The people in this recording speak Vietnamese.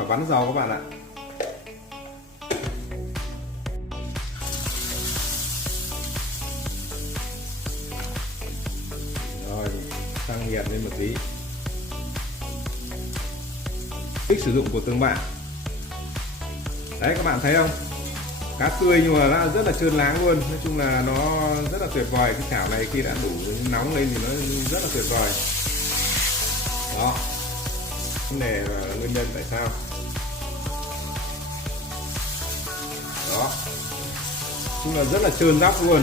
phải bắn dầu các bạn ạ. Rồi, tăng nhiệt lên một tí. Cách sử dụng của từng bạn. Đấy các bạn thấy không? Cá tươi nhưng mà nó rất là trơn láng luôn. Nói chung là nó rất là tuyệt vời. Cái chảo này khi đã đủ nóng lên thì nó rất là tuyệt vời. Đó. Vấn đề là nguyên nhân tại sao? Đó. Chung là rất là trơn róc luôn.